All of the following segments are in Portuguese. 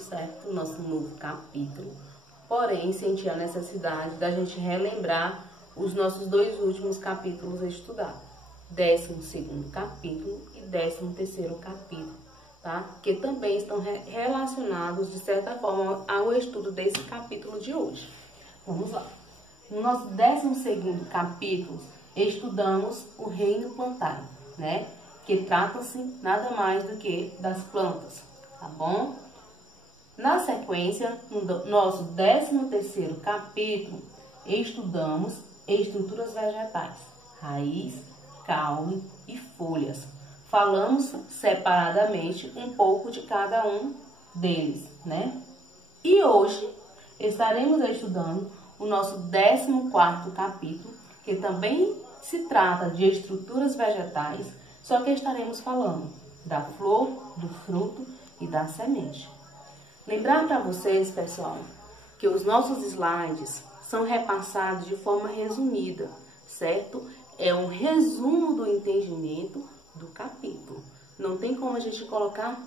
certo? Nosso novo capítulo. Porém, senti a necessidade da gente relembrar os nossos dois últimos capítulos estudados. 12º capítulo e 13º capítulo, tá? Que também estão relacionados, de certa forma, ao estudo desse capítulo de hoje. Vamos lá. No nosso 12º capítulo, estudamos o reino plantário, né? Que trata-se nada mais do que das plantas, tá bom? Na sequência, no nosso 13º capítulo, estudamos estruturas vegetais, raiz, caule e folhas. Falamos separadamente um pouco de cada um deles, né? E hoje estaremos estudando o nosso 14º capítulo, que também se trata de estruturas vegetais, só que estaremos falando da flor, do fruto e da semente. Lembrar para vocês, pessoal, que os nossos slides são repassados de forma resumida, certo? É um resumo do entendimento do capítulo. Não tem como a gente colocar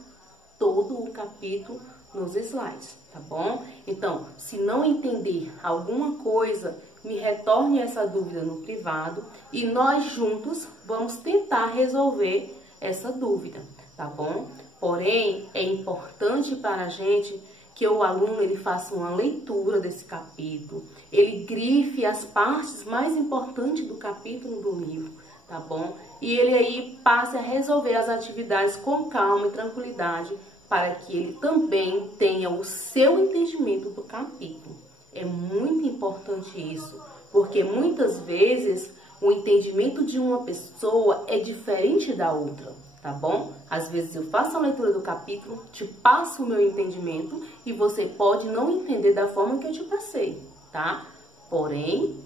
todo o capítulo nos slides, tá bom? Então, se não entender alguma coisa, me retorne essa dúvida no privado e nós juntos vamos tentar resolver essa dúvida, tá bom? Porém, é importante para a gente que o aluno ele faça uma leitura desse capítulo, ele grife as partes mais importantes do capítulo do livro, tá bom? E ele aí passe a resolver as atividades com calma e tranquilidade, para que ele também tenha o seu entendimento do capítulo. É muito importante isso, porque muitas vezes o entendimento de uma pessoa é diferente da outra, tá bom? Às vezes eu faço a leitura do capítulo, te passo o meu entendimento e você pode não entender da forma que eu te passei, tá? Porém,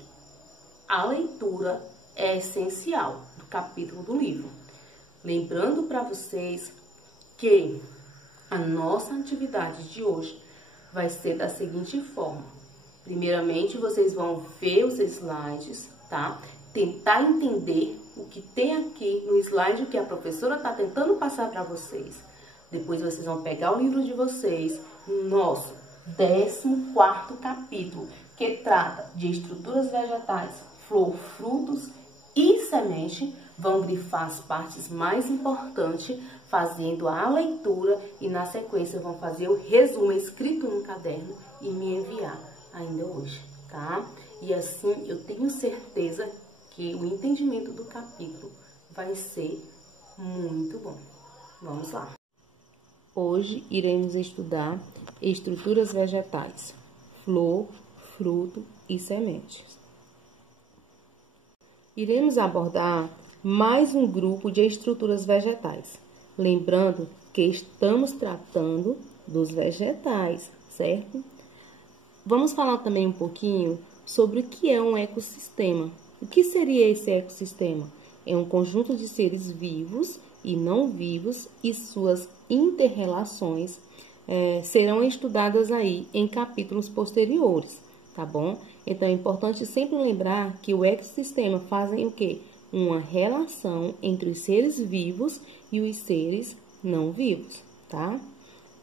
a leitura é essencial do capítulo do livro. Lembrando para vocês que a nossa atividade de hoje vai ser da seguinte forma. Primeiramente, vocês vão ver os slides, tá? Tentar entender o que tem aqui no slide que a professora está tentando passar para vocês. Depois vocês vão pegar o livro de vocês, nosso 14º capítulo, que trata de estruturas vegetais, flor, frutos e semente. Vão grifar as partes mais importantes, fazendo a leitura e na sequência vão fazer o resumo escrito no caderno e me enviar ainda hoje, tá? E assim eu tenho certeza que o entendimento do capítulo vai ser muito bom. Vamos lá. Hoje iremos estudar estruturas vegetais, flor, fruto e sementes. Iremos abordar mais um grupo de estruturas vegetais. Lembrando que estamos tratando dos vegetais, certo? Vamos falar também um pouquinho sobre o que é um ecossistema. O que seria esse ecossistema? É um conjunto de seres vivos e não vivos e suas interrelações serão estudadas aí em capítulos posteriores, tá bom? Então é importante sempre lembrar que o ecossistema fazem o quê? Uma relação entre os seres vivos e os seres não vivos, tá?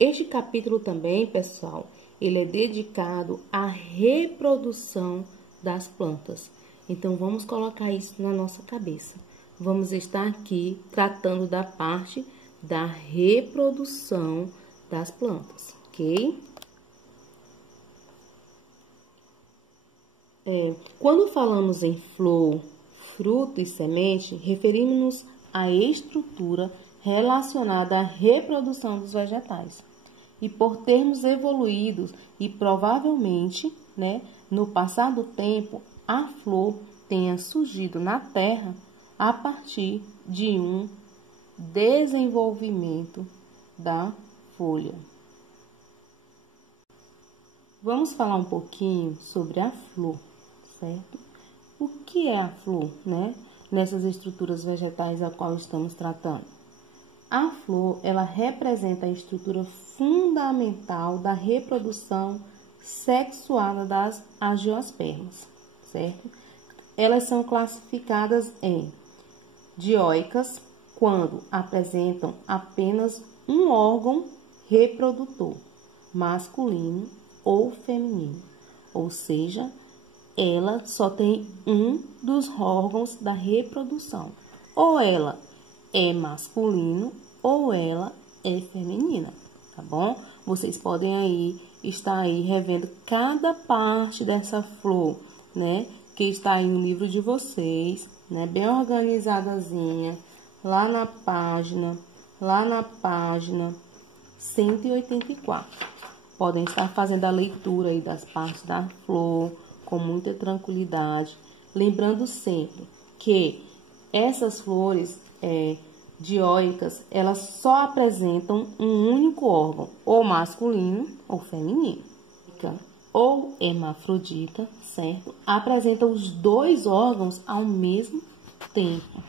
Este capítulo também, pessoal, ele é dedicado à reprodução das plantas. Então, vamos colocar isso na nossa cabeça. Vamos estar aqui tratando da parte da reprodução das plantas, ok? Quando falamos em flor, fruto e semente, referimos-nos à estrutura relacionada à reprodução dos vegetais. E por termos evoluído e provavelmente, no passar do tempo, a flor tenha surgido na terra a partir de um desenvolvimento da folha. Vamos falar um pouquinho sobre a flor, certo? O que é a flor, nessas estruturas vegetais a qual estamos tratando? A flor, ela representa a estrutura fundamental da reprodução sexuada das angiospermas, certo? Elas são classificadas em dioicas, quando apresentam apenas um órgão reprodutor, masculino ou feminino, ou seja, ela só tem um dos órgãos da reprodução, ou ela é masculino ou ela é feminina, tá bom? Vocês podem aí estar aí revendo cada parte dessa flor, né? Que está aí no livro de vocês, né? Bem organizadazinha, lá na página 184. Podem estar fazendo a leitura aí das partes da flor com muita tranquilidade, lembrando sempre que essas flores dioicas, elas só apresentam um único órgão, ou masculino ou feminino, ou hermafrodita, certo? Apresenta os dois órgãos ao mesmo tempo,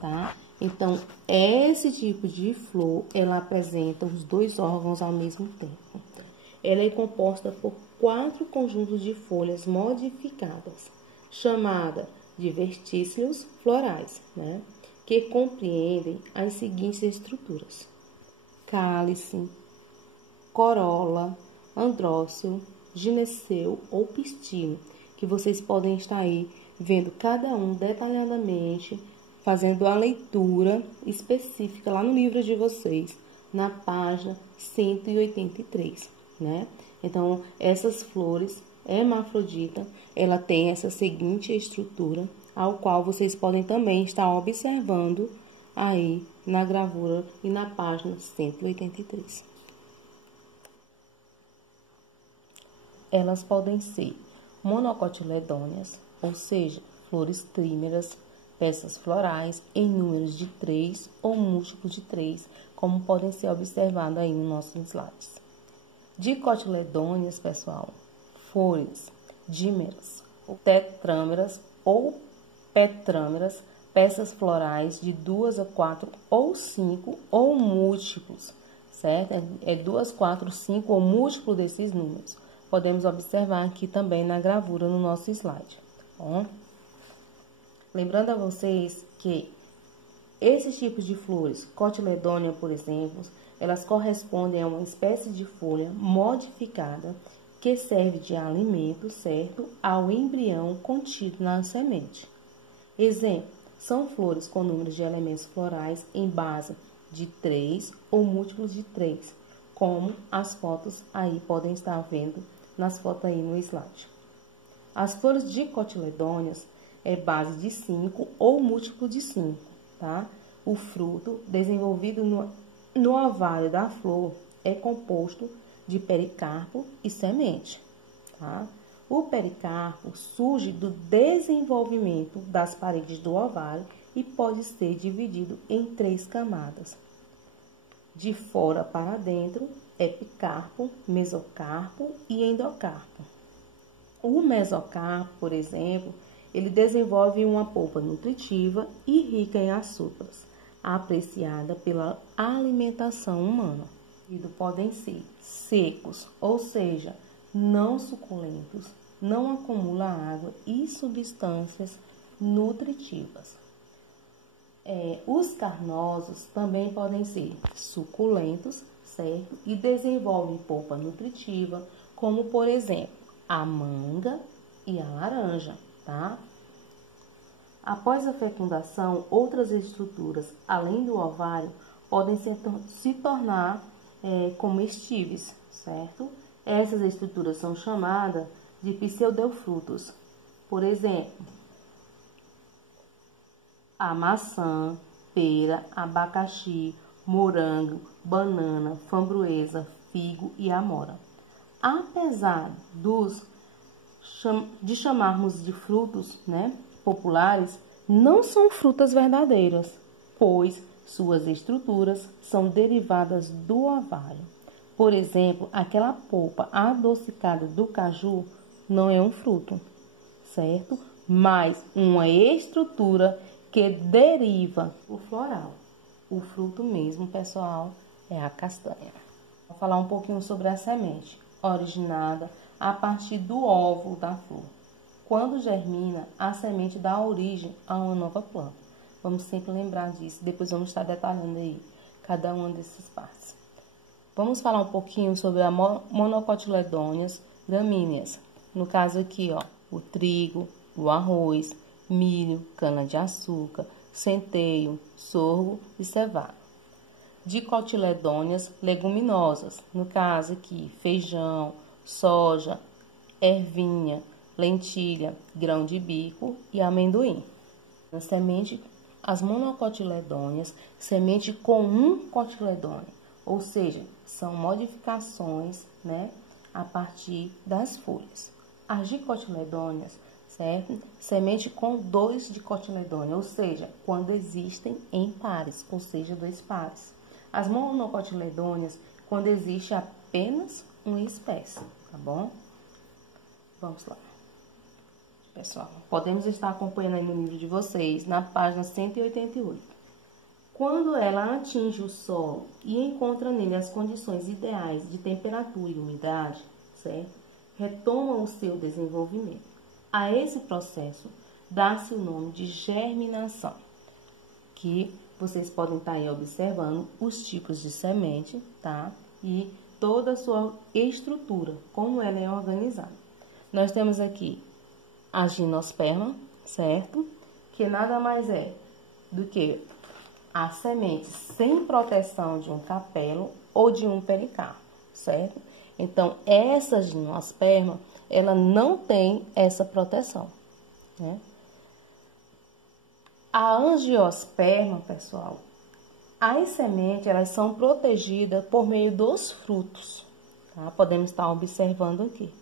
tá? Então, esse tipo de flor, ela apresenta os dois órgãos ao mesmo tempo. Ela é composta por 4 conjuntos de folhas modificadas, chamada de vertícelos florais, né? Que compreendem as seguintes estruturas: cálice, corola, andróceo, gineceu ou pistilo, que vocês podem estar aí vendo cada um detalhadamente, fazendo a leitura específica lá no livro de vocês, na página 183, né? Então, essas flores hermafrodita, ela tem essa seguinte estrutura, ao qual vocês podem também estar observando aí na gravura e na página 183. Elas podem ser monocotiledôneas, ou seja, flores trímeras, peças florais em números de 3 ou múltiplos de 3, como podem ser observados aí nos nossos slides. Dicotiledôneas, pessoal, flores dímeras, tetrâmeras ou petrâmeras, peças florais de 2 a 4 ou 5 ou múltiplos, certo? É 2, 4, 5 ou múltiplo desses números. Podemos observar aqui também na gravura no nosso slide, tá bom? Lembrando a vocês que esses tipos de flores, cotiledônea, por exemplo, elas correspondem a uma espécie de folha modificada que serve de alimento, certo, ao embrião contido na semente. Exemplo, são flores com números de elementos florais em base de 3 ou múltiplos de 3, como as fotos aí podem estar vendo nas fotos aí no slide. As flores dicotiledôneas é base de 5 ou múltiplo de 5, tá? O fruto desenvolvido no ovário da flor é composto de pericarpo e semente, tá? O pericarpo surge do desenvolvimento das paredes do ovário e pode ser dividido em 3 camadas. De fora para dentro, epicarpo, mesocarpo e endocarpo. O mesocarpo, por exemplo, ele desenvolve uma polpa nutritiva e rica em açúcares, apreciada pela alimentação humana. E podem ser secos, ou seja, não suculentos, não acumula água e substâncias nutritivas. Os carnosos também podem ser suculentos, certo? E desenvolvem polpa nutritiva, como por exemplo, a manga e a laranja, tá? Após a fecundação, outras estruturas, além do ovário, podem se tornar comestíveis, certo? Essas estruturas são chamadas de pseudofrutos. Por exemplo, a maçã, pera, abacaxi, morango, banana, framboesa, figo e amora. Apesar de chamarmos de frutos, né, populares, não são frutas verdadeiras, pois suas estruturas são derivadas do ovário. Por exemplo, aquela polpa adocicada do caju não é um fruto, certo? Mas uma estrutura que deriva o floral. O fruto mesmo, pessoal, é a castanha. Vou falar um pouquinho sobre a semente, originada a partir do óvulo da flor. Quando germina, a semente dá origem a uma nova planta. Vamos sempre lembrar disso, depois vamos estar detalhando aí cada uma dessas partes. vamos falar um pouquinho sobre as monocotiledôneas gramíneas. No caso aqui, ó, o trigo, o arroz, milho, cana-de-açúcar, centeio, sorgo e cevada. Dicotiledôneas leguminosas, no caso aqui, feijão, soja, ervinha, lentilha, grão de bico e amendoim. Na semente, as monocotiledôneas, semente com um cotiledôneo, ou seja, são modificações, né, a partir das folhas. As dicotiledôneas, certo? Semente com 2 dicotiledôneos, ou seja, quando existem em pares, ou seja, 2 pares. As monocotiledôneas, quando existe apenas uma espécie, tá bom? Vamos lá. Pessoal, podemos estar acompanhando aí no livro de vocês, na página 188. Quando ela atinge o solo e encontra nele as condições ideais de temperatura e umidade, certo? Retoma o seu desenvolvimento. A esse processo dá-se o nome de germinação, que vocês podem estar aí observando os tipos de semente, tá? E toda a sua estrutura, como ela é organizada. Nós temos aqui a gimnosperma, certo? Que nada mais é do que a semente sem proteção de um capelo ou de um pericarpo, certo? Então, essa gimnosperma, ela não tem essa proteção, né? A angiosperma, pessoal, as sementes, elas são protegidas por meio dos frutos, tá? Podemos estar observando aqui.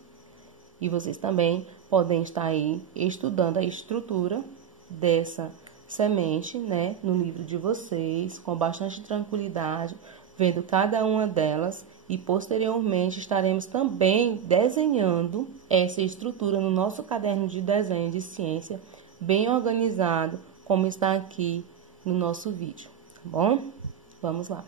E vocês também podem estar aí estudando a estrutura dessa semente, né, no livro de vocês, com bastante tranquilidade, vendo cada uma delas, e posteriormente estaremos também desenhando essa estrutura no nosso caderno de desenho de ciência, bem organizado, como está aqui no nosso vídeo, tá bom? Vamos lá.